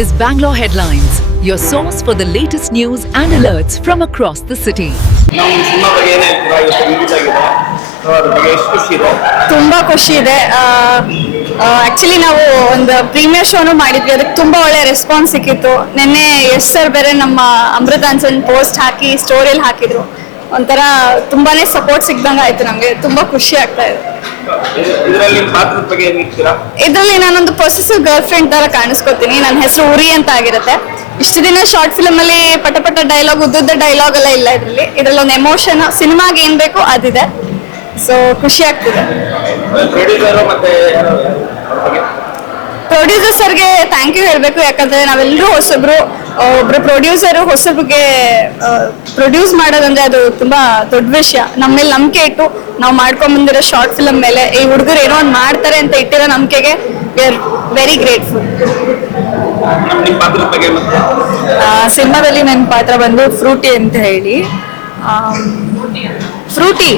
is Bangalore Headlines, your source for the latest news and alerts from across the city. ನಮ್ಮ cinema ಬಗ್ಗೆ ಏನು ಹೇಳ್ತೀರಾ? ಇವತ್ತು release ಆಗಿದೆ, ಅದ್ರ ಬಗ್ಗೆ ಎಷ್ಟು ಖುಷಿ ಇದೆ? ತುಂಬಾ ಖುಷಿ ಇದೆ. ಆಕ್ಚುಲಿ ನಾವು ಒಂದು ಪ್ರೀಮಿಯರ್ ಶೋನು ಮಾಡಿದ್ವಿ, ಅದಕ್ಕೆ ತುಂಬಾ ಒಳ್ಳೆ ರೆಸ್ಪಾನ್ಸ್ ಸಿಕ್ಕಿತ್ತು. ನಿನ್ನೆ ಯಶ್ ಸರ್ ಬೇರೆ ನಮ್ಮ ಅಮೃತಾಂಜನ್ ಪೋಸ್ಟ್ ಹಾಕಿ ಸ್ಟೋರಿಯಲ್ಲಿ ಹಾಕಿದ್ರು. ಒಂಥರ ತುಂಬಾನೇ ಸಪೋರ್ಟ್ ಸಿಕ್ದಂಗ ಆಯ್ತು. ನಮ್ಗೆ ತುಂಬಾ ಖುಷಿ ಆಗ್ತಾ ಇದೆ. ಇದರಲ್ಲಿ ಪಾತ್ರದ ಬಗ್ಗೆ ಏನು ಹೇಳ್ತೀರಾ? ಇದರಲ್ಲಿ ನಾನೊಂದು ಪೊಸೆಸಿವ್ ಗರ್ಲ್ ಫ್ರೆಂಡ್ ತರ ಕಾಣಿಸ್ಕೊತೀನಿ. ನನ್ನ ಹೆಸರು ಉರಿ ಅಂತ ಆಗಿರುತ್ತೆ. ಇಷ್ಟು ದಿನ ಶಾರ್ಟ್ ಫಿಲ್ಮ್ ಅಲ್ಲಿ ಪಟ ಡೈಲಾಗ್, ಉದ್ದುದ್ದ ಡೈಲಾಗ್ ಎಲ್ಲ ಇಲ್ಲ. ಇದ್ರಲ್ಲಿ ಒಂದು ಎಮೋಷನ್, ಸಿನಿಮಾಗೆ ಏನ್ ಬೇಕು ಅದಿದೆ. ಸೊ ಖುಷಿ ಆಗ್ತಿದೆ. ಪ್ರೊಡ್ಯೂಸರ್ ಸರ್ಗೆ ಥ್ಯಾಂಕ್ ಯು ಹೇಳಬೇಕು. ಯಾಕಂದ್ರೆ ನಾವೆಲ್ಲರೂ ಹೊಸಬ್ರು, ಒಬ್ರು ಪ್ರೊಡ್ಯೂಸರು ಹೊಸಬ್ರಿಗೆ ಪ್ರೊಡ್ಯೂಸ್ ಮಾಡೋದಂದ್ರೆ ಅದು ತುಂಬಾ ದೊಡ್ಡ ವಿಷಯ. ನಮ್ಮ ಮೇಲೆ ನಂಬಿಕೆ ಇಟ್ಟು ನಾವು ಮಾಡ್ಕೊಂಡ್ ಬಂದಿರೋ ಶಾರ್ಟ್ ಫಿಲ್ಮ್ ಮೇಲೆ ಈ ಹುಡುಗರು ಏನೋ ಒಂದು ಮಾಡ್ತಾರೆ ಅಂತ ಇಟ್ಟಿರೋ ನಂಬಿಕೆಗೆ ವಿ ಆರ್ ವೆರಿ ಗ್ರೇಟ್ಫುಲ್. ಸಿನಿಮಾದಲ್ಲಿ ನನ್ನ ಪಾತ್ರ ಬಂದು ಫ್ರೂಟಿ ಅಂತ ಹೇಳಿ. ಫ್ರೂಟಿ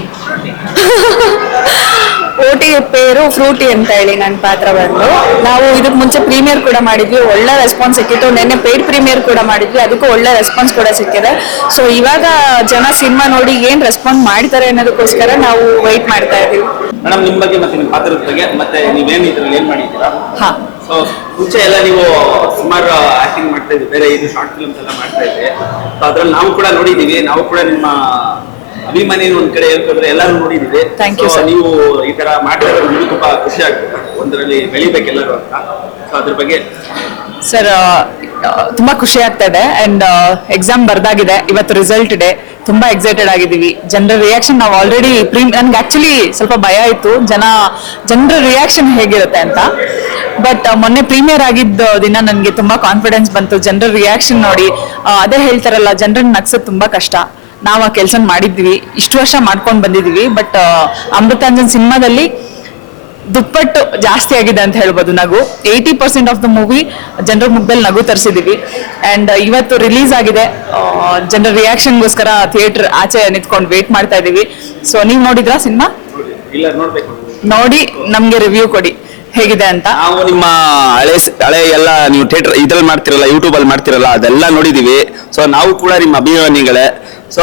ಓಟಿ ಪೇರು ಫ್ರೂಟಿ ಅಂತ ಹೇಳಿ ನನ್ನ ಪಾತ್ರ ಬಂದು. ನಾವು ಇದಕ್ಕೆ ಮುಂಚೆ ಪ್ರೀಮಿಯರ್ ಕೂಡ ಮಾಡಿದ್ವಿ, ಒಳ್ಳೆ ರೆಸ್ಪಾನ್ಸ್ ಸಿಕ್ಕಿತ್ತು. ನಿನ್ನೆ ಪೇಡ್ ಪ್ರೀಮಿಯರ್ ಕೂಡ ಮಾಡಿದ್ವಿ, ಅದಕ್ಕೂ ಒಳ್ಳೆ ರೆಸ್ಪಾನ್ಸ್ ಕೂಡ ಸಿಕ್ಕಿದೆ. ಸೊ ಇವಾಗ ಜನ ಸಿನಿಮಾ ನೋಡಿ ಏನ್ ರೆಸ್ಪಾನ್ಸ್ ಮಾಡ್ತಾರೆ ಅನ್ನೋದಕ್ಕೋಸ್ಕರ ನಾವು ವೆಯ್ಟ್ ಮಾಡ್ತಾ ಇದೀವಿ. ಮೇಡಮ್, ನಿಮ್ಮ ಬಗ್ಗೆ ಮತ್ತೆ ನಿಮ್ಮ ಪಾತ್ರದ ಬಗ್ಗೆ ಮತ್ತೆ ನೀವೇನು ಇದ್ರಲ್ಲಿ ಏನ್ ಮಾಡಿದ್ದೀರಾ? ಹಾ, ಸೊ ಮುಂಚೆ ಎಲ್ಲ ನೀವು ಸುಮಾರು ಆಕ್ಟಿಂಗ್ ಮಾಡ್ತಾ ಇದ್ವಿ, ಬೇರೆ ಇದು ಶಾರ್ಟ್ ಫಿಲ್ಮ್ಸ್ ಎಲ್ಲ ಮಾಡ್ತಾ ಇದ್ವಿ. ಸೊ ಅದ್ರಲ್ಲಿ ನಾವು ಕೂಡ ನೋಡಿದೀವಿ, ನಾವು ಕೂಡ ನಿಮ್ಮ ಅಭಿಮಾನಿ ಒಂದ್ ಕಡೆ ಹೇಳ್ಕೊಂಡ್ರೆ ಎಲ್ಲರೂ ನೋಡಿದೀವಿ. ನೀವು ಈ ತರ ಮಾಡ್ತಾ ಇರೋದು ನಮ್ಗೆ ತುಂಬಾ ಖುಷಿ ಆಗ್ತದೆ. ಒಂದರಲ್ಲಿ ಬೆಳಿಬೇಕು ಎಲ್ಲರೂ ಅಂತ. ಸೊ ಅದ್ರ ಬಗ್ಗೆ ಸರ್ ತುಂಬಾ ಖುಷಿ ಆಗ್ತಾ ಇದೆ. ಅಂಡ್ ಎಕ್ಸಾಮ್ ಬರ್ದಾಗಿದೆ, ಇವತ್ತು ರಿಸಲ್ಟ್ ಡೇ. ತುಂಬಾ ಎಕ್ಸೈಟೆಡ್ ಆಗಿದ್ದೀವಿ. ಜನರ ರಿಯಾಕ್ಷನ್ ನಾವು ಆಲ್ರೆಡಿ ನನ್ಗೆ ಆಕ್ಚುಲಿ ಸ್ವಲ್ಪ ಭಯ ಇತ್ತು ಜನರ ರಿಯಾಕ್ಷನ್ ಹೇಗಿರುತ್ತೆ ಅಂತ. ಬಟ್ ಮೊನ್ನೆ ಪ್ರೀಮಿಯರ್ ಆಗಿದ್ದ ದಿನ ನನಗೆ ತುಂಬಾ ಕಾನ್ಫಿಡೆನ್ಸ್ ಬಂತು. ಜನರ ರಿಯಾಕ್ಷನ್ ನೋಡಿ ಅದೇ ಹೇಳ್ತಾರಲ್ಲ, ಜನರನ್ನ ನಗ್ಸೋದು ತುಂಬಾ ಕಷ್ಟ. ನಾವು ಆ ಕೆಲಸ ಮಾಡಿದ್ವಿ, ಇಷ್ಟು ವರ್ಷ ಮಾಡ್ಕೊಂಡು ಬಂದಿದೀವಿ. ಬಟ್ ಅಮೃತಾಂಜನ್ ಸಿನಿಮಾದಲ್ಲಿ ದುಪ್ಪಟ್ಟು ಜಾಸ್ತಿ ಆಗಿದೆ ಅಂತ ಹೇಳ್ಬೋದು ನಗು. 80% ಆಫ್ ದ ಮೂವಿ ಜನರ ಮುಖದಲ್ಲಿ ನಗು ತರಿಸಿದೀವಿ. ಅಂಡ್ ಇವತ್ತು ರಿಲೀಸ್ ಆಗಿದೆ. ಜನರ ರಿಯಾಕ್ಷನ್ಗೋಸ್ಕರ ಥಿಯೇಟರ್ ಆಚೆ ನಿಂತ್ಕೊಂಡು ವೇಟ್ ಮಾಡ್ತಾ ಇದೀವಿ. ಸೊ ನೀವು ನೋಡಿದ್ರಾ ಸಿನಿಮಾ? ನೋಡಿ ನಮ್ಗೆ ರಿವ್ಯೂ ಕೊಡಿ ಹೇಗಿದೆ ಅಂತ. ನಾವು ನಿಮ್ಮ ಹಳೆ ಎಲ್ಲ ನೀವು ಥಿಯೇಟರ್ ಇದ್ರಲ್ಲಿ ಮಾಡ್ತಿರಲ್ಲ, ಯೂಟ್ಯೂಬ್ ಅಲ್ಲಿ ಮಾಡ್ತಿರಲ್ಲ, ಅದೆಲ್ಲ ನೋಡಿದೀವಿ. ಸೊ ನಾವು ಕೂಡ ನಿಮ್ಮ ಅಭಿಮಾನಿಗಳೇ. ಸೊ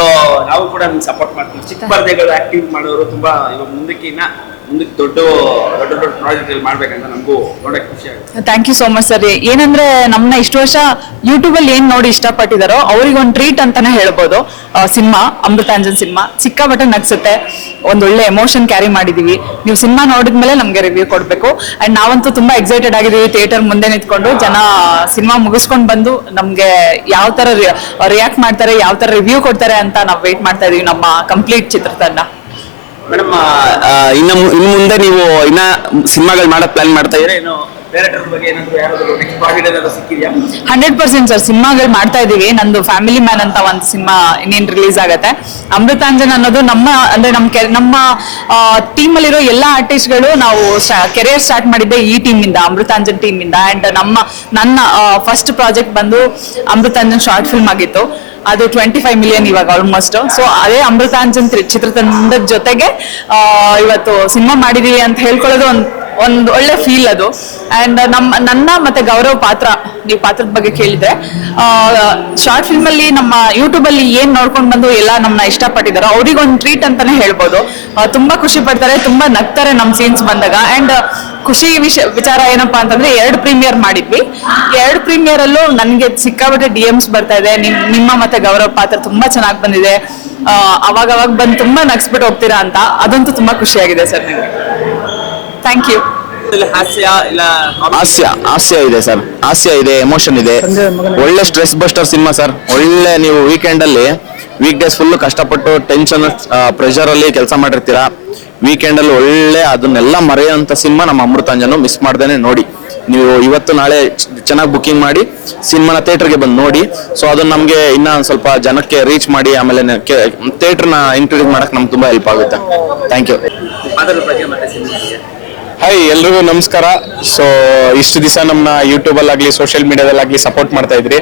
ನಾವು ಕೂಡ ನಿಮ್ಗೆ ಸಪೋರ್ಟ್ ಮಾಡ್ತೀವಿ. ಚಿಕ್ಕ ಪರದೆಗಳು ಆಕ್ಟಿಂಗ್ ಮಾಡೋರು ತುಂಬಾ ಇವಾಗ ಮುಂದಕ್ಕೆ ದೊಡ್ಡ ಪ್ರಾಜೆಕ್ಟ್ ಮಾಡ್ಬೇಕಂತ ನಮಗೂ ನೋಡಕ್ ಖುಷಿ ಆಗುತ್ತೆ. Thank you so much sir. ಏನಂದ್ರೆ ನಮ್ಮನ್ನ ಇಷ್ಟು ವರ್ಷ ಯೂಟ್ಯೂಬ್ ಅಲ್ಲಿ ಏನ್ ನೋಡಿ ಇಷ್ಟಪಟ್ಟಿದಾರೋ ಅವ್ರಿಗೆ ಒಂದು ಟ್ರೀಟ್ ಅಂತಾನೆ ಹೇಳ್ಬೋದು. ಸಿನಿಮಾ ಅಮೃತಾಂಜನ್ ಸಿನಿಮಾ ಸಿಕ್ಕಾಪಟ್ಟೆ ನಗ್ಸುತ್ತೆ, ಒಂದೊಳ್ಳೆ ಎಮೋಷನ್ ಕ್ಯಾರಿ ಮಾಡಿದೀವಿ. ನೀವು ಸಿನಿಮಾ ನೋಡಿದ್ಮೇಲೆ ನಮ್ಗೆ ರಿವ್ಯೂ ಕೊಡ್ಬೇಕು. ಅಂಡ್ ನಾವಂತೂ ತುಂಬಾ ಎಕ್ಸೈಟೆಡ್ ಆಗಿದೀವಿ. ಥಿಯೇಟರ್ ಮುಂದೆ ನಿಂತ್ಕೊಂಡು ಜನ ಸಿನಿಮಾ ಮುಗಿಸ್ಕೊಂಡು ಬಂದು ನಮ್ಗೆ ಯಾವ ತರ ರಿಯಾಕ್ಟ್ ಮಾಡ್ತಾರೆ, ಯಾವ ತರ ರಿವ್ಯೂ ಕೊಡ್ತಾರೆ ಅಂತ ನಾವು ವೇಟ್ ಮಾಡ್ತಾ ಇದೀವಿ, ನಮ್ಮ ಕಂಪ್ಲೀಟ್ ಚಿತ್ರತಂಡ. ಮೇಡಮ್, ಇನ್ನು ಮುಂದೆ ನೀವು ಇನ್ನ ಸಿನಿಮಾಗಳು ಮಾಡೋ ಪ್ಲಾನ್ ಮಾಡ್ತಾ ಇದ್ರೆ ಏನು? 100% ಸರ್, ಸಿನಿಮಾಗಳು ಮಾಡ್ತಾ ಇದೀವಿ. ನಂದು ಫ್ಯಾಮಿಲಿ ಮ್ಯಾನ್ ಅಂತ ಒಂದು ಸಿನಿಮಾ ಇನ್ನೇನು ರಿಲೀಸ್ ಆಗತ್ತೆ. ಅಮೃತಾಂಜನ್ ಅನ್ನೋದು ನಮ್ಮ ಟೀಮ್ ಅಲ್ಲಿರೋ ಎಲ್ಲಾ ಆರ್ಟಿಸ್ಟ್ಗಳು ನಾವು ಕೆರಿಯರ್ ಸ್ಟಾರ್ಟ್ ಮಾಡಿದ್ದೆ ಈ ಟೀಮ್ ಇಂದ, ಅಮೃತಾಂಜನ್ ಟೀಮ್ ಇಂದ. ಅಂಡ್ ನನ್ನ ಫಸ್ಟ್ ಪ್ರಾಜೆಕ್ಟ್ ಬಂದು ಅಮೃತಾಂಜನ್ ಶಾರ್ಟ್ ಫಿಲ್ಮ್ ಆಗಿತ್ತು. ಅದು 25 ಮಿಲಿಯನ್ ಇವಾಗ ಆಲ್ಮೋಸ್ಟ್. ಸೊ ಅದೇ ಅಮೃತಾಂಜನ್ ಚಿತ್ರತಂಡದ ಜೊತೆಗೆ ಇವತ್ತು ಸಿನಿಮಾ ಮಾಡಿದೀವಿ ಅಂತ ಹೇಳ್ಕೊಳ್ಳೋದು ಒಂದು ಒಳ್ಳೆ ಫೀಲ್ ಅದು. ಅಂಡ್ ನನ್ನ ಮತ್ತೆ ಗೌರವ್ ಪಾತ್ರ, ನೀವು ಪಾತ್ರದ ಬಗ್ಗೆ ಕೇಳಿದ್ರೆ, ಶಾರ್ಟ್ ಫಿಲ್ಮ್ ಅಲ್ಲಿ ನಮ್ಮ ಯೂಟ್ಯೂಬ್ ಅಲ್ಲಿ ಏನ್ ನೋಡ್ಕೊಂಡು ಬಂದು ಎಲ್ಲ ನಮ್ಮನ್ನ ಇಷ್ಟಪಟ್ಟಿದಾರೋ ಅವ್ರಿಗೊಂದು ಟ್ರೀಟ್ ಅಂತಾನೆ ಹೇಳ್ಬೋದು. ತುಂಬಾ ಖುಷಿ ಪಡ್ತಾರೆ, ತುಂಬಾ ನಗ್ತಾರೆ ನಮ್ ಸೀನ್ಸ್ ಬಂದಾಗ. ಅಂಡ್ ಖುಷಿ ವಿಚಾರ ಏನಪ್ಪಾ ಅಂತಂದ್ರೆ 2 ಪ್ರೀಮಿಯರ್ ಮಾಡಿದ್ವಿ. 2 ಪ್ರೀಮಿಯರ್ ಅಲ್ಲೂ ನನ್ಗೆ ಸಿಕ್ಕಾಪಟ್ಟೆ DMs ಬರ್ತಾ ಇದೆ. ನಿಮ್ಮ ಮತ್ತೆ ಗೌರವ್ ಪಾತ್ರ ತುಂಬಾ ಚೆನ್ನಾಗಿ ಬಂದಿದೆ, ಅವಾಗ ಬಂದು ತುಂಬಾ ನಗ್ಸ್ಬಿಟ್ಟು ಹೋಗ್ತೀರಾ ಅಂತ. ಅದಂತೂ ತುಂಬಾ ಖುಷಿಯಾಗಿದೆ ಸರ್ ನಂಗೆ. Thank you. ಹಾಸ್ಯ ಇದೆ ಸರ್, ಹಾಸ್ಯ ಇದೆ, ಎಮೋಷನ್ ಇದೆ. ಒಳ್ಳೆ ಸ್ಟ್ರೆಸ್ ಬಸ್ಟರ್ ಸಿನಿಮಾ ಸರ್. ಒಳ್ಳೆ ನೀವು ವೀಕೆಂಡ್ ಅಲ್ಲಿ, ವೀಕ್ ಡೇಸ್ ಫುಲ್ ಕಷ್ಟಪಟ್ಟು ಟೆನ್ಷನ್ ಪ್ರೆಷರ್ ಅಲ್ಲಿ ಕೆಲಸ ಮಾಡಿರ್ತೀರಾ. ವೀಕೆಂಡ್ ಅಲ್ಲಿ ಒಳ್ಳೆ ಅದನ್ನೆಲ್ಲ ಮರೆಯುವಂತ ಸಿನಿಮಾ ನಮ್ಮ ಅಮೃತಾಂಜನ್. ಮಿಸ್ ಮಾಡ್ದೇನೆ ನೋಡಿ. ನೀವು ಇವತ್ತು ನಾಳೆ ಚೆನ್ನಾಗಿ ಬುಕಿಂಗ್ ಮಾಡಿ ಸಿನಿಮಾನ ಥಿಯೇಟರ್ಗೆ ಬಂದು ನೋಡಿ. ಸೊ ಅದನ್ನ ನಮ್ಗೆ ಇನ್ನ ಸ್ವಲ್ಪ ಜನಕ್ಕೆ ರೀಚ್ ಮಾಡಿ ಆಮೇಲೆ ಥಿಯೇಟರ್ನ ಇಂಟ್ರೊಡ್ಯೂಸ್ ಮಾಡಕ್ ನಮ್ಗೆ ತುಂಬಾ ಹೆಲ್ಪ್ ಆಗುತ್ತೆ. Thank you. ಹಾಯ್, ಎಲ್ರಿಗೂ ನಮಸ್ಕಾರ. ಸೊ ಇಷ್ಟು ದಿವಸ ನಮ್ಮ ಯೂಟ್ಯೂಬಲ್ಲಾಗಲಿ ಸೋಷಿಯಲ್ ಮೀಡಿಯಾದಲ್ಲಾಗಲಿ ಸಪೋರ್ಟ್ ಮಾಡ್ತಾ ಇದ್ರಿ.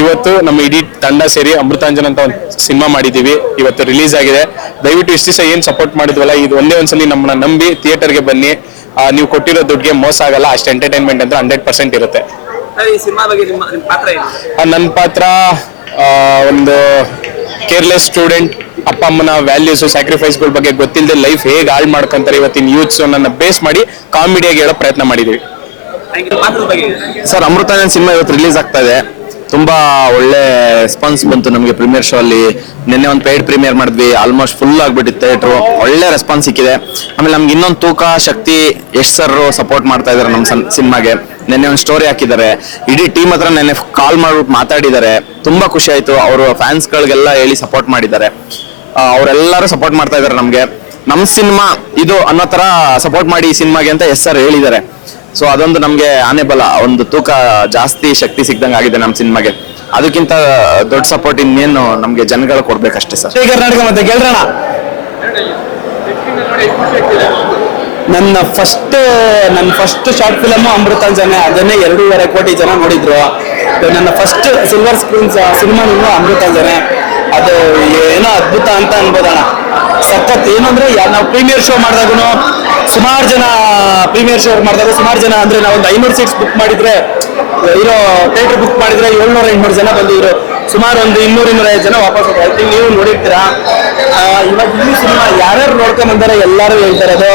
ಇವತ್ತು ನಮ್ಮ ಇಡೀ ತಂಡ ಸೇರಿ ಅಮೃತಾಂಜನ್ ಅಂತ ಒಂದು ಸಿನಿಮಾ ಮಾಡಿದ್ದೀವಿ, ಇವತ್ತು ರಿಲೀಸ್ ಆಗಿದೆ. ದಯವಿಟ್ಟು ಇಷ್ಟು ದಿವಸ ಏನು ಸಪೋರ್ಟ್ ಮಾಡಿದ್ವಲ್ಲ, ಇದು ಒಂದೇ ಒಂದ್ಸಲಿ ನಮ್ಮನ್ನ ನಂಬಿ ಥಿಯೇಟರ್ಗೆ ಬನ್ನಿ. ನೀವು ಕೊಟ್ಟಿರೋ ದುಡ್ಡಿಗೆ ಮೋಸ ಆಗಲ್ಲ, ಅಷ್ಟು ಎಂಟರ್ಟೈನ್ಮೆಂಟ್ ಅಂತ 100% ಇರುತ್ತೆ. ಈ ಸಿನಿಮಾ ಬಗ್ಗೆ ನಿಮ್ಮ ಪಾತ್ರ ಏನು? ನನ್ನ ಪಾತ್ರ ಒಂದು ಕೇರ್ಲೆಸ್ ಸ್ಟೂಡೆಂಟ್, ಅಪ್ಪ ಅಮ್ಮನ ವ್ಯಾಲ್ಯೂಸ್ ಸ್ಯಾಕ್ರಿಫೈಸ್ಗಳ ಬಗ್ಗೆ ಗೊತ್ತಿಲ್ಲದೆ ಲೈಫ್ ಹೇಗೆ ಹಾಳು ಮಾಡ್ಕೊಂತಾರೆ ಇವತ್ತಿನ ಯೂತ್ಸ್ ನನ್ನ ಬೇಸ್ ಮಾಡಿ ಕಾಮಿಡಿಯಾಗಿ ಹೇಳೋ ಪ್ರಯತ್ನ ಮಾಡಿದೀವಿ. ಪಾತ್ರದ ಬಗ್ಗೆ ಸರ್, ಅಮೃತಾಂಜನ್ ಸಿನಿಮಾ ಇವತ್ತು ರಿಲೀಸ್ ಆಗ್ತಾ ಇದೆ. ತುಂಬಾ ಒಳ್ಳೆ ರೆಸ್ಪಾನ್ಸ್ ಬಂತು ನಮಗೆ ಪ್ರೀಮಿಯರ್ ಶೋ ಅಲ್ಲಿ. ನಿನ್ನೆ ಒಂದು ಪೇಯ್ಡ್ ಪ್ರೀಮಿಯರ್ ಮಾಡಿದ್ವಿ, ಆಲ್ಮೋಸ್ಟ್ ಫುಲ್ ಆಗ್ಬಿಟ್ಟಿತ್ತು ಥಿಯೇಟ್ರು. ಒಳ್ಳೆ ರೆಸ್ಪಾನ್ಸ್ ಸಿಕ್ಕಿದೆ. ಆಮೇಲೆ ನಮ್ಗೆ ಇನ್ನೊಂದು ತೂಕ ಶಕ್ತಿ ಯಶ್ ಸರ್ ಸಪೋರ್ಟ್ ಮಾಡ್ತಾ ಇದಾರೆ ನಮ್ಮ ಸಿನಿಮಾಗೆ. ನಿನ್ನೆ ಒಂದು ಸ್ಟೋರಿ ಹಾಕಿದ್ದಾರೆ, ಇಡೀ ಟೀಮ್ ಹತ್ರ ನೆನ್ನೆ ಕಾಲ್ ಮಾಡ್ಬಿಟ್ಟು ಮಾತಾಡಿದ್ದಾರೆ. ತುಂಬಾ ಖುಷಿ ಆಯ್ತು. ಅವರು ಫ್ಯಾನ್ಸ್ಗಳಿಗೆಲ್ಲ ಹೇಳಿ ಸಪೋರ್ಟ್ ಮಾಡಿದ್ದಾರೆ. ಅವರೆಲ್ಲರೂ ಸಪೋರ್ಟ್ ಮಾಡ್ತಾ ಇದಾರೆ ನಮ್ಗೆ. ನಮ್ಮ ಸಿನಿಮಾ ಇದು ಅನ್ನೋ ತರ ಸಪೋರ್ಟ್ ಮಾಡಿ ಈ ಸಿನಿಮಾಗೆ ಅಂತ ಎಸ್ ಸರ್ ಹೇಳಿದ್ದಾರೆ. ಸೊ ಅದೊಂದು ನಮ್ಗೆ ಆನೆ ಬಲ, ಒಂದು ತೂಕ ಜಾಸ್ತಿ ಶಕ್ತಿ ಸಿಕ್ದಂಗೆ ಆಗಿದೆ ನಮ್ಮ ಸಿನಿಮಾಗೆ. ಅದಕ್ಕಿಂತ ದೊಡ್ಡ ಸಪೋರ್ಟ್ ಇನ್ನೇನು ನಮ್ಗೆ ಜನಗಳು ಕೊಡ್ಬೇಕಷ್ಟೇ ಸರ್. ಕರ್ನಾಟಕ ಮತ್ತೆ ಗೆಲ್ರಣ ನನ್ನ ಫಸ್ಟ್ ಶಾರ್ಟ್ ಫಿಲಮ್ ಅಮೃತಾಂಜನೆ. ಅದನ್ನೇ 2.5 ಕೋಟಿ ಜನ ನೋಡಿದ್ರು. ನನ್ನ ಫಸ್ಟ್ ಸಿಲ್ವರ್ ಸ್ಕ್ರೀನ್ ಸಿನಿಮಾ ಅಮೃತಾಂಜನೆ. ಅದು ಏನೋ ಅದ್ಭುತ ಅಂತ ಅನ್ಬೋದಣ್ಣ. ಸಖತ್ ಏನು ಅಂದ್ರೆ ನಾವು ಪ್ರೀಮಿಯರ್ ಶೋ ಮಾಡಿದಾಗೂ ಸುಮಾರು ಜನ ಸುಮಾರು ಜನ ಅಂದ್ರೆ ನಾವು ಒಂದು 500 ಸೀಟ್ಸ್ ಬುಕ್ ಮಾಡಿದ್ರೆ ಇರೋ ಥಿಯೇಟರ್ ಬುಕ್ ಮಾಡಿದ್ರೆ 700-800 ಜನ ಬಂದಿದ್ರು. ಸುಮಾರು ಒಂದು 200-250 ಜನ ವಾಪಸ್ ಹೋಗ್ತಾರೆ. ಐ ಥಿಂಕ್ ನೀವು ನೋಡಿರ್ತೀರಾ. ಇವಾಗ ಇಲ್ಲಿ ಸಿನಿಮಾ ಯಾರ್ಯಾರು ನೋಡ್ಕೊಂಡ್ ಬಂದಾರೆ ಎಲ್ಲರೂ ಹೇಳ್ತಾರೆ ಅದು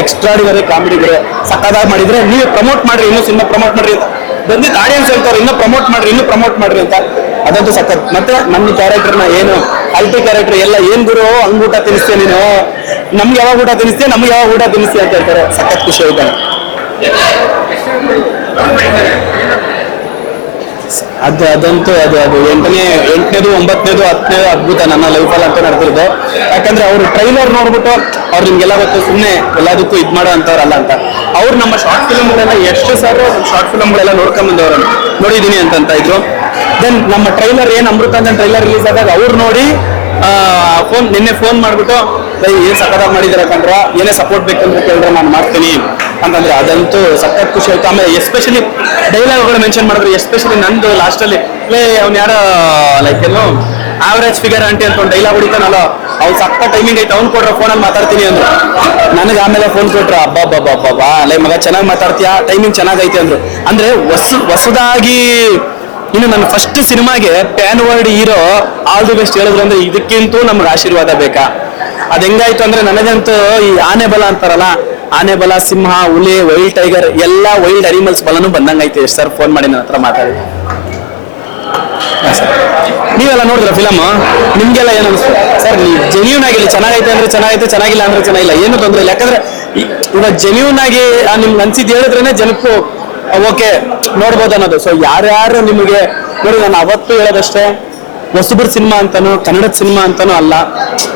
ಎಕ್ಸ್ಟ್ರಾಡಿನರಿ ಕಾಮಿಡಿಗಳು ಸಕ್ಕದಾಗಿ ಮಾಡಿದ್ರೆ ನೀವು ಪ್ರಮೋಟ್ ಮಾಡ್ರಿ, ಇನ್ನೂ ಸಿನಿಮಾ ಪ್ರಮೋಟ್ ಮಾಡ್ರಿ ಅಂತ ಬಂದಿದ್ದ ಆಡಿಯನ್ಸ್ ಹೇಳ್ತಾರೆ, ಇನ್ನೂ ಪ್ರಮೋಟ್ ಮಾಡ್ರಿ ಅಂತ. ಅದಂತೂ ಸಖತ್. ಮತ್ತೆ ನನ್ನ ಕ್ಯಾರೆಕ್ಟರ್ನ ಏನು ಅಲ್ಟಿ ಕ್ಯಾರೆಕ್ಟರ್ ಎಲ್ಲ ಏನ್ ಗುರು ಹಂಗ್ ಊಟ ತಿನ್ನಿಸ್ತೀಯ ನೀನು, ನಮ್ಗೆ ಯಾವಾಗ ಊಟ ತಿನ್ನಿಸ್ತೀಯ, ನಮ್ಗೆ ಯಾವಾಗ ಊಟ ತಿನ್ನಿಸ್ತೀಯ ಅಂತ ಹೇಳ್ತಾರೆ. ಸಖತ್ ಖುಷಿ ಆಯ್ತು. ಅದಂತೂ ಅದು 8ನೇದು 9ನೇದು 10ನೇದು ಅದ್ಭುತ ನನ್ನ ಲೈಫಲ್ಲಿ ಅಂತ ನಡೆದಿರೋದು. ಯಾಕಂದ್ರೆ ಅವ್ರು ಟ್ರೈಲರ್ ನೋಡ್ಬಿಟ್ಟು ಅವ್ರು ನಿಮ್ಗೆಲ್ಲ ಗೊತ್ತು ಸುಮ್ಮನೆ ಎಲ್ಲದಕ್ಕೂ ಇದ್ ಮಾಡೋ ಅಂತವ್ರಲ್ಲ ಅಂತ. ಅವ್ರು ನಮ್ಮ ಶಾರ್ಟ್ ಫಿಲಮ್ಗಳೆಲ್ಲ ಎಷ್ಟು ಸಾರು ಶಾರ್ಟ್ ಫಿಲಮ್ಗಳೆಲ್ಲ ನೋಡ್ಕೊಂಬಂದವ್ರು ನೋಡಿದೀನಿ ಅಂತ ಇದ್ರು. ದೆನ್ ನಮ್ಮ ಟ್ರೈಲರ್ ಏನ್ ಅಮೃತಾಂಜನ್ ಟ್ರೈಲರ್ ರಿಲೀಸ್ ಆದಾಗ ಅವ್ರು ನೋಡಿ ನಿನ್ನೆ ಫೋನ್ ಮಾಡ್ಬಿಟ್ಟು ಏನ್ ಸಖತ್ತಾಗಿ ಮಾಡಿದಾರೆ ಕಂಡ್ರ, ಏನೇ ಸಪೋರ್ಟ್ ಬೇಕಂದ್ರೆ ಕೇಳಿದ್ರೆ ನಾನು ಮಾಡ್ತೀನಿ ಅಂತಂದ್ರೆ ಅದಂತೂ ಸಖತ್ ಖುಷಿ ಆಯ್ತು. ಆಮೇಲೆ ಎಸ್ಪೆಷಲಿ ಡೈಲಾಗ್ಗಳು ಮೆನ್ಷನ್ ಮಾಡಿದ್ರು. ಎಸ್ಪೆಷಲಿ ನಂದು ಲಾಸ್ಟ್ ಅಲ್ಲಿ ಅವ್ನು ಯಾರೋ ಲೈಕ್ ಏನು ಆವರೇಜ್ ಫಿಗರ್ ಆಂಟಿ ಅಂತ ಒಂದು ಡೈಲಾಗ್ ಹೊಡಿತಾನಲ್ಲ, ಅವ್ನು ಸಕ್ಕ ಟೈಮಿಂಗ್ ಐತೆ, ಅವ್ನು ಕೊಟ್ರೆ ಫೋನಲ್ಲಿ ಮಾತಾಡ್ತೀನಿ ಅಂದ್ರು. ನನಗೆ ಆಮೇಲೆ ಫೋನ್ ಕೊಟ್ರು, ಅಬ್ಬಾ ಲೈ ಮಗ ಚೆನ್ನಾಗಿ ಮಾತಾಡ್ತೀಯಾ, ಟೈಮಿಂಗ್ ಚೆನ್ನಾಗೈತೆ ಅಂದ್ರು. ಅಂದ್ರೆ ಹೊಸದಾಗಿ ಇನ್ನು ನನ್ನ ಫಸ್ಟ್ ಸಿನಿಮಾಗೆ PAN word hero all the best ಹೇಳಿದ್ರು ಅಂದ್ರೆ ಇದಕ್ಕಿಂತೂ ನಮ್ಗೆ ಆಶೀರ್ವಾದ ಬೇಕಾ? ಅದ್ ಹೆಂಗಾಯ್ತು ಅಂದ್ರೆ ನನಗಂತೂ ಈ ಆನೆ ಬಲ ಅಂತಾರಲ್ಲ, ಆನೆ ಬಲ, ಸಿಂಹ, ಹುಲಿ, ವೈಲ್ಡ್ ಟೈಗರ್ ಎಲ್ಲ ವೈಲ್ಡ್ ಅನಿಮಲ್ಸ್ ಬಲನೂ ಬಂದಂಗೈತೆ. ಎಷ್ಟು ಸರ್ ಫೋನ್ ಮಾಡಿ ನನ್ನ ಹತ್ರ ಮಾತಾಡಿ. ನೀವೆಲ್ಲ ನೋಡಿದ್ರ ಫಿಲಮ್, ನಿಮ್ಗೆಲ್ಲ ಏನು ಅನಿಸ್ತು ಸರ್? ನೀವು ಜೆನ್ಯೂನ್ ಆಗಿಲ್ಲ, ಚೆನ್ನಾಗೈತೆ ಅಂದ್ರೆ ಚೆನ್ನಾಗೈತೆ, ಚೆನ್ನಾಗಿಲ್ಲ ಅಂದ್ರೆ ಚೆನ್ನಾಗಿಲ್ಲ, ಏನು ತೊಂದರೆ ಇಲ್ಲ. ಯಾಕಂದ್ರೆ ಇವಾಗ ಜೆನ್ಯೂನ್ ಆಗಿ ನಿಮ್ಗೆ ಅನ್ಸಿದ್ ಹೇಳಿದ್ರೇನೆ ಜನಕ್ಕೂ ಓಕೆ ನೋಡ್ಬೋದು ಅನ್ನೋದು. ಸೊ ಯಾರ್ಯಾರು ನಿಮಗೆ ನೋಡಿ, ನಾನು ಅವತ್ತು ಹೇಳೋದಷ್ಟೇ, ಹೊಸಬ್ರ ಸಿನಿಮಾ ಅಂತಾನು ಕನ್ನಡದ ಸಿನಿಮಾ ಅಂತಾನು ಅಲ್ಲ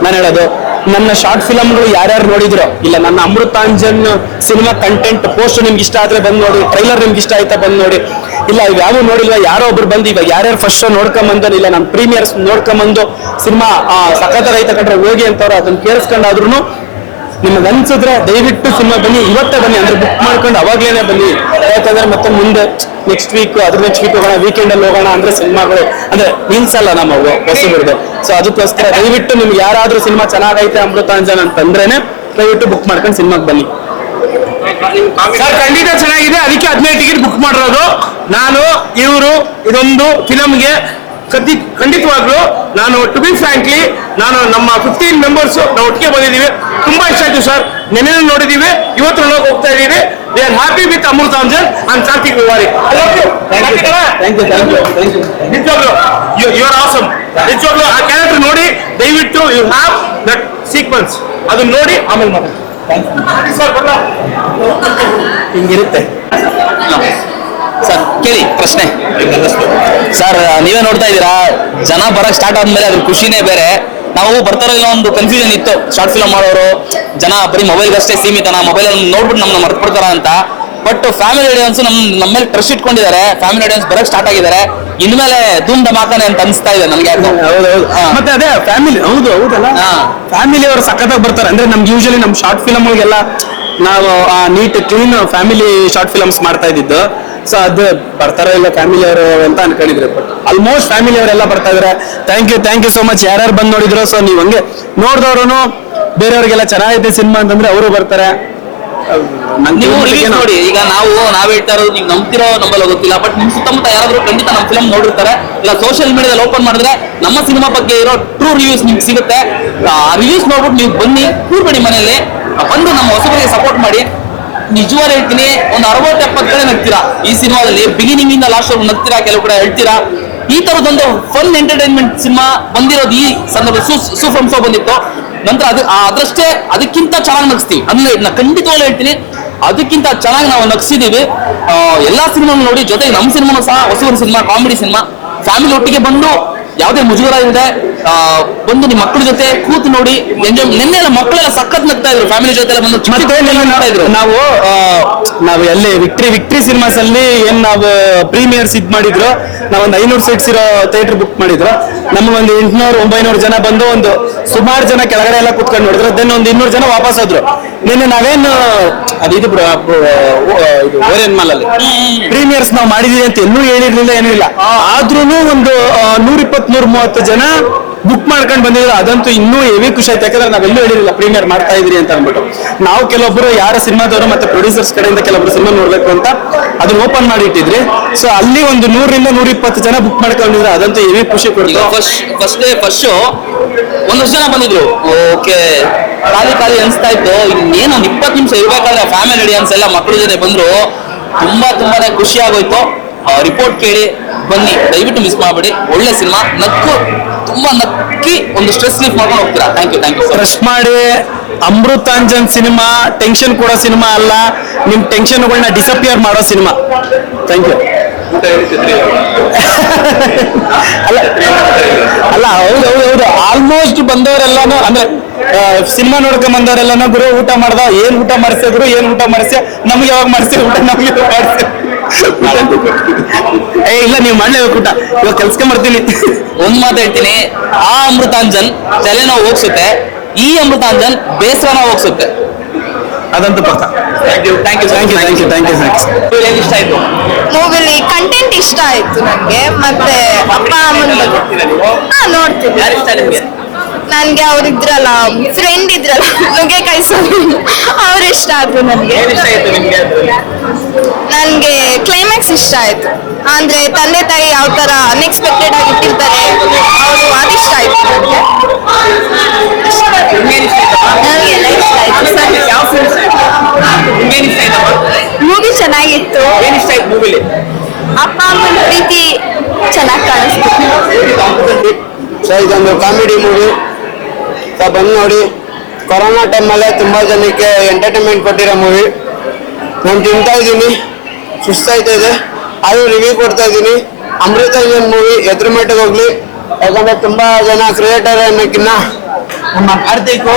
ನಾನು ಹೇಳೋದು. ನನ್ನ ಶಾರ್ಟ್ ಫಿಲಮ್ಗಳು ಯಾರ್ಯಾರು ನೋಡಿದ್ರು ಇಲ್ಲ, ನನ್ನ ಅಮೃತಾಂಜನ್ ಸಿನಿಮಾ ಕಂಟೆಂಟ್ ಪೋಸ್ಟ್ ನಿಮ್ಗೆ ಇಷ್ಟ ಆದ್ರೆ ಬಂದು ನೋಡಿ, ಟ್ರೈಲರ್ ನಿಮ್ಗೆ ಇಷ್ಟ ಆಯ್ತಾ ಬಂದು ನೋಡಿ. ಇಲ್ಲ ಇವ್ಯಾವು ನೋಡಿಲ್ವಾ, ಯಾರೋ ಒಬ್ರು ಬಂದು ಇವಾಗ ಯಾರ್ಯಾರು ಫಸ್ಟ್ ಶೋ ನೋಡ್ಕೊಂಬಂದು ಇಲ್ಲ ನಾನು ಪ್ರೀಮಿಯರ್ಸ್ ನೋಡ್ಕೊಂಬಂದು ಸಿನಿಮಾ ಸಖತ್ತಾಗಿ ಐತೆ ಕಂಡ್ರೆ ಹೋಗಿ ಅಂತವ್ರು ಅದನ್ನ ಕೇಳಿಸ್ಕೊಂಡಾದ್ರೂ ನಿಮ್ಗೆ ಅನ್ಸಿದ್ರೆ ದಯವಿಟ್ಟು ಸಿನಿಮಾ ಬನ್ನಿ, ಇವತ್ತೇ ಬನ್ನಿ. ಅಂದ್ರೆ ಬುಕ್ ಮಾಡ್ಕೊಂಡು ಅವಾಗ್ಲೇನೆ ಬನ್ನಿ. ಯಾಕಂದ್ರೆ ಮತ್ತೆ ಮುಂದೆ ನೆಕ್ಸ್ಟ್ ವೀಕ್ ನೆಕ್ಸ್ಟ್ ವೀಕ್ ಹೋಗೋಣ, ವೀಕೆಂಡ್ ಅಲ್ಲಿ ಹೋಗೋಣ ಅಂದ್ರೆ ಸಿನಿಮಾಗಳು ಅಂದ್ರೆ ನಿಲ್ಸಲ್ಲ ನಮ್ಮ ಹೊಸಬರದು. ಸೊ ಅದಕ್ಕೋಸ್ಕರ ದಯವಿಟ್ಟು ನಿಮ್ಗೆ ಯಾರಾದ್ರೂ ಸಿನಿಮಾ ಚೆನ್ನಾಗೈತೆ ಅಮೃತಾಂಜನ್ ಅಂತಂದ್ರೇನೆ ದಯವಿಟ್ಟು ಬುಕ್ ಮಾಡ್ಕೊಂಡು ಸಿನಿಮಾಗೆ ಬನ್ನಿ ಸರ್. ಖಂಡಿತ ಚೆನ್ನಾಗಿದೆ, ಅದಕ್ಕೆ 15 ಟಿಕೆಟ್ ಬುಕ್ ಮಾಡಿರೋದು ನಾನು. ಇವರು ಇದೊಂದು ಫಿಲಮ್ಗೆ ಖಂಡಿತವಾಗ್ಲು ನಾನು ಟು ಬಿ ಫ್ರಾಂಕ್ಲಿ ನಾನು ನಮ್ಮ 15 ಮೆಂಬರ್ಸ್ ನಾವು ಒಟ್ಟಿಗೆ ಬಂದಿದ್ದೀವಿ. ತುಂಬಾ ಇಷ್ಟ ಆಯ್ತು ಸರ್. ನೆನ್ನೆ ನೋಡಿದೀವಿ, ಇವತ್ತು ನೋಡೋಕೆ ಹೋಗ್ತಾ ಇದೀವಿ. We are happy with Amrutanjan and Karthik ವಿವಾರಿ. ನಿಜವಾಗ್ಲು ಯು ಆರ್ ಆಸಮ್. ನಿಜವಾಗ್ಲು ಆ ಕ್ಯಾರೆಕ್ಟರ್ ನೋಡಿ ದಯವಿಟ್ಟು ಯು ಹ್ಯಾವ್ ದಟ್ ಸೀಕ್ವೆನ್ಸ್ ಅದನ್ನ ನೋಡಿ ಆಮೇಲೆ ಮಾಡಿ ಸರ್. ಹಿಂಗಿರುತ್ತೆ ಸರ್. ಕೇಳಿ ಪ್ರಶ್ನೆ ಸರ್. ನೀವೇ ನೋಡ್ತಾ ಇದ್ದೀರಾ, ಜನ ಬರಕ್ ಸ್ಟಾರ್ಟ್ ಆದ್ಮೇಲೆ ಅದ್ರ ಖುಷಿನೇ ಬೇರೆ. ನಾವು ಬರ್ತಾರೋ ಇಲ್ಲ ಒಂದು ಕನ್ಫ್ಯೂಷನ್ ಇತ್ತು, ಶಾರ್ಟ್ ಫಿಲ್ಮ್ ಮಾಡೋರು ಜನ ಬರೀ ಮೊಬೈಲ್ಗಷ್ಟೇ ಸೀಮಿತನ, ಮೊಬೈಲ್ ನೋಡ್ಬಿಟ್ಟು ನಮ್ಮನ್ನ ಮರ್ತ್ಬಿಡ್ತಾರ ಅಂತ. ಬಟ್ ಫ್ಯಾಮಿಲಿ ಆಡಿಯನ್ಸ್ ನಮ್ಮ ಮೇಲೆ ಟ್ರಸ್ಟ್ ಇಟ್ಕೊಂಡಿದ್ದಾರೆ. ಫ್ಯಾಮಿಲಿ ಆಡಿಯನ್ಸ್ ಬರಕ್ ಸ್ಟಾರ್ಟ್ ಆಗಿದ್ದಾರೆ. ಇನ್ಮೇಲೆ ಧೂಮ್ ಧಮಾಕನೆ ಅಂತ ಅನಿಸ್ತಾ ಇದೆ ನನಗೆ. ಮತ್ತೆ ಅದೇ ಫ್ಯಾಮಿಲಿ ಹೌದಲ್ಲ, ಫ್ಯಾಮಿಲಿ ಅವರು ಸಖತ್ತಾಗಿ ಬರ್ತಾರೆ. ಅಂದ್ರೆ ನಮ್ಗೆ ಯೂಶಲಿ ನಮ್ ಶಾರ್ಟ್ ಫಿಲಮ್ಗೆಲ್ಲ ನಾವು neat clean family short films ಮಾಡ್ತಾ ಇದ್ದಿದ್ದು. ಸೊ ಅದು ಬರ್ತಾರೋ ಇಲ್ಲ ಫ್ಯಾಮಿಲಿ ಅವರು ಅಂತ ಅನ್ಕೊಂಡಿದ್ರೆ, ಬಟ್ ಆಲ್ಮೋಸ್ಟ್ ಫ್ಯಾಮಿಲಿ ಅವರೆಲ್ಲ ಬರ್ತಾ ಇದಾರೆ. ಥ್ಯಾಂಕ್ ಯು ಸೋ ಮಚ್ ಯಾರ್ಯಾರು ಬಂದು ನೋಡಿದ್ರು. ಸೊ ನೀವು ಹಂಗೆ ನೋಡಿದವ್ರು ಬೇರೆಯವ್ರಿಗೆಲ್ಲ ಚೆನ್ನಾಗೈತೆ ಸಿನಿಮಾ ಅಂತಂದ್ರೆ ಅವರು ಬರ್ತಾರೆ. ನೀವು ರಿವ್ಯೂಸ್ ನೋಡಿ. ಈಗ ನಾವ್ ಹೇಳ್ತಾ ಇರೋದು ನೀವು ನಂಬ್ತಿರೋ ನಂಬಲ್ಲ ಗೊತ್ತಿಲ್ಲ, ಬಟ್ ನಿಮ್ ಸುತ್ತಮುತ್ತ ಯಾರಾದ್ರೂ ಖಂಡಿತ ನಮ್ಮ ಫಿಲಮ್ ನೋಡಿರ್ತಾರೆ, ಇಲ್ಲ ಸೋಷಿಯಲ್ ಮೀಡಿಯಾದಲ್ಲಿ ಓಪನ್ ಮಾಡಿದ್ರೆ ನಮ್ಮ ಸಿನಿಮಾ ಬಗ್ಗೆ ಇರೋ ಟ್ರೂ ರಿವ್ಯೂಸ್ ನಿಮ್ಗೆ ಸಿಗುತ್ತೆ. ಆ ರಿವ್ಯೂಸ್ ನೋಡ್ಬಿಟ್ಟು ನೀವು ಬನ್ನಿ, ಕೂರ್ಬೇಡಿ ಮನೆಯಲ್ಲಿ, ಬಂದು ನಮ್ಮ ಹೊಸಬರಿಗೆ ಸಪೋರ್ಟ್ ಮಾಡಿ. ನಿಜವಾಗ್ಲೂ ಹೇಳ್ತೀನಿ, ಒಂದು 60-70 ಕಡೆ ನಗ್ತೀರಾ ಈ ಸಿನಿಮಾದಲ್ಲಿ, ಬಿಗಿನಿಂಗ್ ಇಂದ ಲಾಸ್ಟ್ ವರ್ಗು ನಗ್ತೀರಾ, ಕೆಲವು ಕಡೆ ಹೇಳ್ತೀರಾ. ಈ ತರದೊಂದು ಫನ್ ಎಂಟರ್ಟೈನ್ಮೆಂಟ್ ಸಿನಿಮಾ ಬಂದಿರೋದು ಈ ಸಂದರ್ಭ ಸೂಫ್ರಮ್ ಶೋ ಬಂದಿತ್ತು. ನಂತರ ಅದರಷ್ಟೇ ಅದಕ್ಕಿಂತ ಚೆನ್ನಾಗಿ ನಗಿಸ್ತೀವಿ, ಅದನ್ನ ಖಂಡಿತವಾಗ್ಲೂ ಹೇಳ್ತೀನಿ, ಅದಕ್ಕಿಂತ ಚೆನ್ನಾಗಿ ನಾವು ನಗಿಸಿದೀವಿ. ಎಲ್ಲಾ ಸಿನಿಮಾ ನೋಡಿ, ಜೊತೆಗೆ ನಮ್ಮ ಸಿನಿಮಾನು ಸಹ Hosur cinema, comedy cinema, family ಒಟ್ಟಿಗೆ ಬಂದು ಯಾವುದೇ ಮುಜುಗರ ಇದೆ, ಬಂದು ನಿಮ್ಮ ಮಕ್ಕಳ ಜೊತೆ ಕೂತು ನೋಡಿ ಎಂಜಾಯ್. ನಿನ್ನೆ ಮಕ್ಕಳೆಲ್ಲ ಸಖತ್ ನಗ್ತಾ ಇದ್ರು, ಫ್ಯಾಮಿಲಿ ಜೊತೆ ಬಂದು ನೋಡ್ತಾ ಇದ್ರು. ನಾವು ಎಲ್ಲಿ ವಿಕ್ಟ್ರಿ ಸಿನಿಮಾಸ್ ಅಲ್ಲಿ ಏನ್ ನಾವು ಪ್ರೀಮಿಯರ್ಸ್ ಇದ್ ಮಾಡಿದ್ರು, ನಾವೊಂದು 500 ಸೀಟ್ಸ್ ಇರೋ ಥಿಯೇಟರ್ ಬುಕ್ ಮಾಡಿದ್ರು. ನಮ್ಗೆ ಒಂದು 800-900 ಜನ ಬಂದು ಒಂದು ಸುಮಾರು ಜನ ಕೆಳಗಡೆ ಎಲ್ಲ ಕುತ್ಕೊಂಡು ನೋಡಿದ್ರು. ದೆನ್ ಒಂದು 200 ಜನ ವಾಪಸ್ ಹೋದ್ರು. ನಿನ್ನೆ ನಾವೇನು ಇದು ಓರಿಯನ್ ಮಾಲ್ ಅಲ್ಲಿ ಪ್ರೀಮಿಯರ್ಸ್ ನಾವು ಮಾಡಿದೀವಿ ಅಂತ ಎಲ್ಲೂ ಹೇಳಿರ್ಲಿಲ್ಲ, ಏನೂ ಇಲ್ಲ. ಆದ್ರೂ ಒಂದು 120-130 ಜನ ಬುಕ್ ಮಾಡ್ಕೊಂಡು ಬಂದಿದ್ರು. ಅದಂತೂ ಇನ್ನೂ ಹೆವಿ ಖುಷಿ ಆಯ್ತು, ಯಾಕಂದ್ರೆ ನಾವೆಲ್ಲೂ ಹೇಳಿರಲಿಲ್ಲ ಪ್ರೀಮಿಯರ್ ಮಾಡ್ತಾ ಇದ್ರಿ ಅಂತ ಅಂದ್ಬಿಟ್ಟು. ನಾವು ಕೆಲವೊಬ್ರು ಯಾರ ಸಿನಿಮಾದವರು ಮತ್ತೆ ಪ್ರೊಡ್ಯೂಸರ್ಸ್ ಕಡೆಯಿಂದ ಕೆಲವೊಬ್ರು ಸಿನಿಮಾ ನೋಡ್ಬೇಕು ಅಂತ ಅದನ್ನ ಓಪನ್ ಮಾಡಿ ಇಟ್ಟಿದ್ರಿ. ಸೊ ಅಲ್ಲಿ ಒಂದು 100-120 ಜನ ಬುಕ್ ಮಾಡ್ಕೊಂಡಿದ್ರು. ಅದಂತೂ ಹೆವಿ ಖುಷಿ ಕೊಡ್ತು. ಫಸ್ಟ್ ಶೋ ಒಂದಷ್ಟು ಜನ ಬಂದಿದ್ರು, ಓಕೆ ಖಾಲಿ ಅನ್ಸ್ತಾ ಇತ್ತು. ಇನ್ನೇನು ಒಂದು 20 ನಿಮಿಷ ಇರ್ಬೇಕಾದ್ರೆ ಫ್ಯಾಮಿಲಿ ಆಡಿಯನ್ಸ್ ಎಲ್ಲ ಮಕ್ಕಳ ಜೊತೆ ಬಂದ್ರು, ತುಂಬಾನೇ ಖುಷಿ ಆಗೋಯ್ತು. ರಿಪೋರ್ಟ್ ಕೇಳಿ ಬನ್ನಿ, ದಯವಿಟ್ಟು ಮಿಸ್ ಮಾಡಬೇಡಿ. ಒಳ್ಳೆ ಸಿನಿಮಾ, ತುಂಬಾ ನಕ್ಕಿ ಒಂದು ಸ್ಟ್ರೆಸ್ ರಿಲೀಫ್ ಮಾಡ್ಕೊಂಡು ಹೋಗ್ತೀರಾ. Thank you. ಫ್ರೆಶ್ ಮಾಡಿ ಅಮೃತಾಂಜನ್ ಸಿನಿಮಾ ಟೆನ್ಷನ್ ಕೊಡೋ ಸಿನಿಮಾ ಅಲ್ಲ, ನಿಮ್ ಟೆನ್ಷನ್ಗಳನ್ನ ಡಿಸಪಿಯರ್ ಮಾಡೋ ಸಿನಿಮಾ. Thank you. ಅಲ್ಲ ಹೌದು ಆಲ್ಮೋಸ್ಟ್ ಬಂದವರೆಲ್ಲಾನು, ಅಂದ್ರೆ ಸಿನಿಮಾ ನೋಡ್ಕೊಂಡ್ ಬಂದವರೆಲ್ಲಾನು, ಗುರು ಊಟ ಮಾಡ್ದ, ಏನ್ ಊಟ ಮಾಡಿಸಿದ್ರು, ನಮ್ಗೆ ಯಾವಾಗ ಮಾಡಿಸಿ ಊಟ, ನಮ್ಗೆ ಮಾಡಿಸಿ ಇಲ್ಲ ನೀವು ಮಾಡ್ಲೇಬೇಕು ಊಟ, ಇವಾಗ ಕೆಲ್ಸಕ್ಕೆ ಬರ್ತೀನಿ. ಒಂದ್ ಮಾತು ಹೇಳ್ತೀನಿ, ಆ ಅಮೃತಾಂಜನ್ ತಲೆನೋವು ಹೋಗ್ಸುತ್ತೆ, ಈ ಅಮೃತಾಂಜನ್ ಬೇಸರನ ಹೋಗ್ಸುತ್ತೆ. ಅದಂತೂ ಪಕ್ಕ. Thank you. ಏನ್ ಇಷ್ಟ ಆಯ್ತು ಮೂವಿಲಿ? ಕಂಟೆಂಟ್ ಇಷ್ಟ ಆಯ್ತು ನನಗೆ, ಮತ್ತೆ ಅಪ್ಪ ಅಮ್ಮನ ನೋಡ್ತೀನಿ. ಯಾರು ಇಷ್ಟ ನಿಮ್ಗೆ? ನನ್ಗೆ ಅವ್ರು ಇದ್ರಲ್ಲ, ಫ್ರೆಂಡ್ ಇದ್ರಲ್ಲ, ನುಗ್ಗೆಕಾಯಿ ಅವ್ರು ಇಷ್ಟ ಆದ್ರು ನನಗೆ. ಏನ್ ಇಷ್ಟ ಆಯ್ತು ನಿಮ್ಗೆ? ನನ್ಗೆ ಕ್ಲೈಮ್ಯಾಕ್ಸ್ ಇಷ್ಟ ಆಯ್ತು, ಅಂದ್ರೆ ತಂದೆ ತಾಯಿ ಯಾವ ತರ ಅನ್ಎಕ್ಸ್ಪೆಕ್ಟೆಡ್ ಆಗಿ ಇಟ್ಟಿರ್ತಾರೆ, ಅವರು ಅದಿಷ್ಟ ಆಯ್ತು ನನಗೆ. ನನಗೆಲ್ಲ ಇಷ್ಟ ಆಯ್ತು ಸರ್. ಯಾವ ಫಿಲ್ಮ್ ಇಷ್ಟ ಆಯ್ತು? ನಿಮ್ಗೇನ್ ಇಷ್ಟ ಆಯ್ತು? ಮೂವಿ ಚೆನ್ನಾಗಿತ್ತು. ಏನ್ ಇಷ್ಟ ಆಯ್ತು ಮೂವಿಲಿ? ಅಪ್ಪ ಅಮ್ಮನ ಪ್ರೀತಿ ಚೆನ್ನಾಗಿ ಕಾಣಿಸ್ತು. ಸೊ ಇದೊಂದು ಕಾಮಿಡಿ ಮೂವಿ, ಸೊ ಬಂದು ನೋಡಿ. ಕೊರೋನಾ ಟೈಮಲ್ಲೇ ತುಂಬ ಜನಕ್ಕೆ ಎಂಟರ್ಟೈನ್ಮೆಂಟ್ ಕೊಟ್ಟಿರೋ ಮೂವಿ. ನಾನು ತಿಂತಾ ಇದ್ದೀನಿ, ಸುಸ್ತಾಯ್ತಾ ಇದೆ, ಆದರೂ ರಿವ್ಯೂ ಕೊಡ್ತಾ ಇದ್ದೀನಿ. ಅಮೃತಾಂಜನ್ ಮೂವಿ ಎದ್ರ ಮಟ್ಟಿಗೆ ಹೋಗ್ಲಿ, ಯಾಕಂದ್ರೆ ತುಂಬ ಜನ ಕ್ರಿಯೇಟರ್ ಅನ್ನೋಕ್ಕಿನ್ನ ನಮ್ಮ ಕಾರ್ತಿಕ್,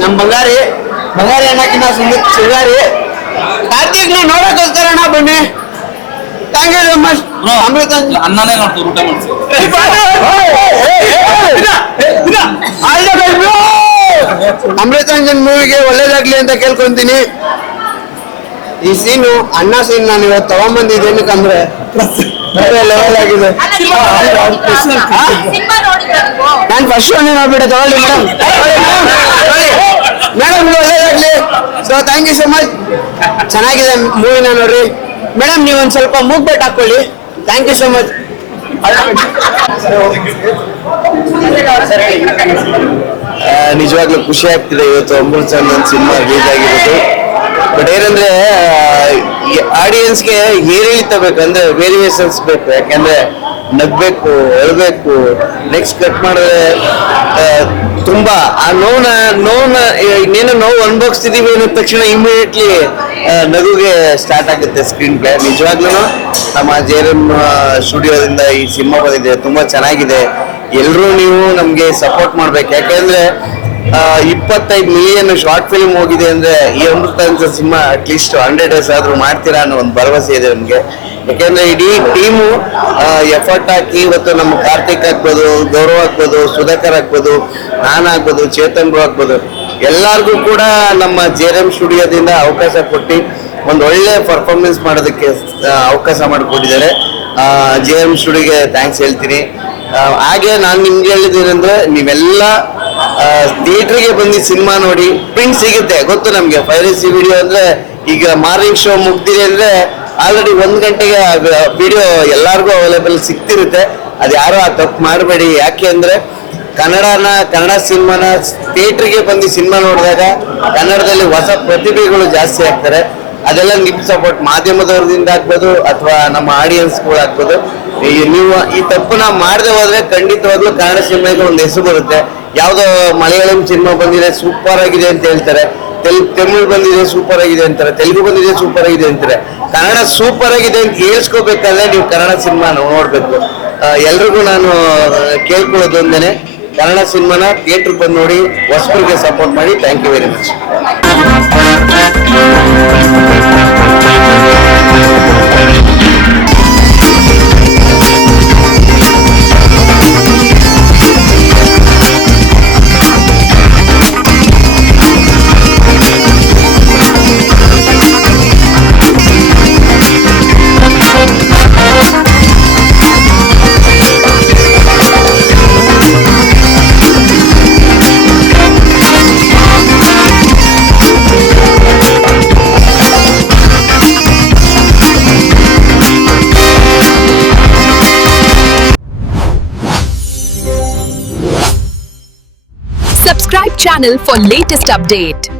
ನಮ್ಮ ಬಂಗಾರಿ ಅನ್ನೋಕ್ಕಿನ್ನ ಸುಗಾರಿ. ಕಾರ್ತಿಕ್ನ ನೋಡೋಕ್ಕೋಸ್ಕರಣ ಬನ್ನಿ. Thank you so much. Amrutanjan ಅನ್ನನೇ ನೋಡ್ತೀವಿ, ಊಟ ಮಾಡಿಸಿ. ಅಮೃತಾಂಜನ್ ಮೂವಿಗೆ ಒಳ್ಳೇದಾಗ್ಲಿ ಅಂತ ಕೇಳ್ಕೊಂತೀನಿ. ಈ ಸೀನು ಅಣ್ಣ ಸೀನ್ ನಾನು ಇವತ್ತು ತಗೊಂಡ್ಬಂದಿದ್ದೇನಕ್ಕಂದ್ರೆ ಬೇರೆ ಲೆವೆಲ್ ಆಗಿದೆ. ನಾನು ಫಸ್ಟ್ ಶೋ ನೋಡ್ಬಿಟ್ಟೆ, ತಗೊಳ್ಳಿ ಮೇಡಮ್ ಒಳ್ಳೇದಾಗ್ಲಿ. So thank you so much. ಚೆನ್ನಾಗಿದೆ ಮೂವಿನ ನೋಡ್ರಿ ಮೇಡಮ್. ನೀವೊಂದು ಸ್ವಲ್ಪ ಮೂವ್ಮೆಂಟ್ ಹಾಕೊಳ್ಳಿ. Thank you so much. ನಿಜವಾಗ್ಲೂ ಖುಷಿ ಆಗ್ತಿದೆ ಇವತ್ತು ಅಮೃತಾಂಜನ್ ಸಿನಿಮಾ ರಿಲೀಸ್ ಆಗಿರೋದು. ಬಟ್ ಏನಂದ್ರೆ ಆಡಿಯನ್ಸ್ಗೆ ಏರಿಳಿತಬೇಕಂದ್ರೆ ವೇರಿಯೇಷನ್ಸ್ ಬೇಕು. ಯಾಕಂದ್ರೆ ನಗ್ಬೇಕು, ಅಳ್ಬೇಕು, ನೆಕ್ಸ್ಟ್ ಕಟ್ ಮಾಡಿದ್ರೆ ತುಂಬಾ ಆ ನೋವನ್ನ ಇನ್ನೇನೋ ನೋವು ಅನುಭವಿಸ್ತಿದೀವಿ ಅನ್ನೋ ತಕ್ಷಣ ಇಮಿಡಿಯೇಟ್ಲಿ ನಗುಗೆ ಸ್ಟಾರ್ಟ್ ಆಗುತ್ತೆ ಸ್ಕ್ರೀನ್ ಪ್ಲೇ. ನಿಜವಾಗ್ಲೂ ನಮ್ಮ JRM ಸ್ಟುಡಿಯೋದಿಂದ ಈ ಸಿನಿಮಾ ಬಂದಿದೆ, ತುಂಬಾ ಚೆನ್ನಾಗಿದೆ. ಎಲ್ಲರೂ ನೀವು ನಮ್ಗೆ ಸಪೋರ್ಟ್ ಮಾಡ್ಬೇಕು. ಯಾಕಂದ್ರೆ 25 ಮಿಲಿಯನ್ ಶಾರ್ಟ್ ಫಿಲ್ಮ್ ಹೋಗಿದೆ ಅಂದ್ರೆ ಈ ಅಮೃತಾಂಜನ್ ಸಿನಿಮಾ ಅಟ್ಲೀಸ್ಟ್ 100 days ಆದ್ರೂ ಮಾಡ್ತೀರಾ ಅನ್ನೋ ಒಂದು ಭರವಸೆ ಇದೆ ನಮ್ಗೆ. ಯಾಕೆಂದ್ರೆ ಇಡೀ ಟೀಮು ಎಫರ್ಟ್ ಹಾಕಿ ಇವತ್ತು ನಮ್ಮ ಕಾರ್ತಿಕ್ ಆಗ್ಬೋದು, ಗೌರವ್ ಆಗ್ಬೋದು, ಸುಧಾಕರ್ ಆಗ್ಬೋದು, ನಾನಾಗ್ಬೋದು, ಚೇತನ್ ಬ್ರೋ ಆಗ್ಬೋದು, ಎಲ್ಲರಿಗೂ ಕೂಡ ನಮ್ಮ JRM ಸ್ಟುಡಿಯೋದಿಂದ ಅವಕಾಶ ಕೊಟ್ಟು ಒಂದು ಒಳ್ಳೆ ಪರ್ಫಾರ್ಮೆನ್ಸ್ ಮಾಡೋದಕ್ಕೆ ಅವಕಾಶ ಮಾಡಿಕೊಟ್ಟಿದ್ದಾರೆ. JRM ಸ್ಟುಡಿಯೋಗೆ ಥ್ಯಾಂಕ್ಸ್ ಹೇಳ್ತೀನಿ. ಹಾಗೆ ನಾನು ನಿಮ್ಗೆ ಹೇಳಿದ್ದೇನೆಂದ್ರೆ ನೀವೆಲ್ಲ ಥಿಯೇಟರ್ಗೆ ಬಂದು ಸಿನಿಮಾ ನೋಡಿ ಪ್ರಿಂಟ್ ಸಿಗುತ್ತೆ. ಗೊತ್ತು ನಮ್ಗೆ ಪೈರಸಿ ವಿಡಿಯೋ ಅಂದ್ರೆ ಈಗ ಮಾರ್ನಿಂಗ್ ಶೋ ಮುಗ್ದಿದೆ ಅಂದ್ರೆ ಆಲ್ರೆಡಿ 1 ಗಂಟೆಗೆ ವಿಡಿಯೋ ಎಲ್ಲಾರ್ಗು ಅವೈಲೇಬಲ್ ಸಿಗ್ತಿರುತ್ತೆ. ಅದು ಯಾರು ಆ ತಪ್ಪು ಮಾಡಬೇಡಿ. ಯಾಕೆ ಅಂದ್ರೆ ಕನ್ನಡ ಸಿನಿಮಾನ ಥಿಯೇಟರ್ಗೆ ಬಂದು ಸಿನಿಮಾ ನೋಡಿದಾಗ ಕನ್ನಡದಲ್ಲಿ ಹೊಸ ಪ್ರತಿಭೆಗಳು ಜಾಸ್ತಿ ಆಗ್ತಾರೆ. ಅದೆಲ್ಲ ನಿಮ್ ಸಪೋರ್ಟ್ ಮಾಧ್ಯಮದವ್ರದಿಂದ ಆಗ್ಬೋದು ಅಥವಾ ನಮ್ಮ ಆಡಿಯನ್ಸ್ಗಳು ಆಗ್ಬೋದು. ನೀವು ಈ ತಪ್ಪನ್ನ ಮಾಡದೆ ಹೋದ್ರೆ ಖಂಡಿತವಾಗ್ಲೂ ಕನ್ನಡ ಸಿನಿಮಾಗೆ ಒಂದು ಹೆಸರು ಬರುತ್ತೆ. ಯಾವ್ದೋ ಮಲಯಾಳಂ ಸಿನಿಮಾ ಬಂದಿದೆ ಸೂಪರ್ ಆಗಿದೆ ಅಂತ ಹೇಳ್ತಾರೆ, ತಮಿಳ್ ಬಂದಿದೆ ಸೂಪರ್ ಆಗಿದೆ ಅಂತಾರೆ, ತೆಲುಗು ಬಂದಿದೆ ಸೂಪರ್ ಆಗಿದೆ ಅಂತಾರೆ. ಕನ್ನಡ ಸೂಪರ್ ಆಗಿದೆ ಅಂತ ಹೇಳ್ಸ್ಕೋಬೇಕಾದ್ರೆ ನೀವು ಕನ್ನಡ ಸಿನಿಮಾ ನೋಡ್ಬೇಕು. ಎಲ್ರಿಗೂ ನಾನು ಕೇಳ್ಕೊಳ್ಳೋದು ಒಂದೇನೆ, ಕನ್ನಡ ಸಿನಿಮಾನ ಥಿಯೇಟರ್ ಬಂದು ನೋಡಿ, ಹೊಸಬರಿಗೆ ಸಪೋರ್ಟ್ ಮಾಡಿ. Thank you very much. Subscribe channel for latest update.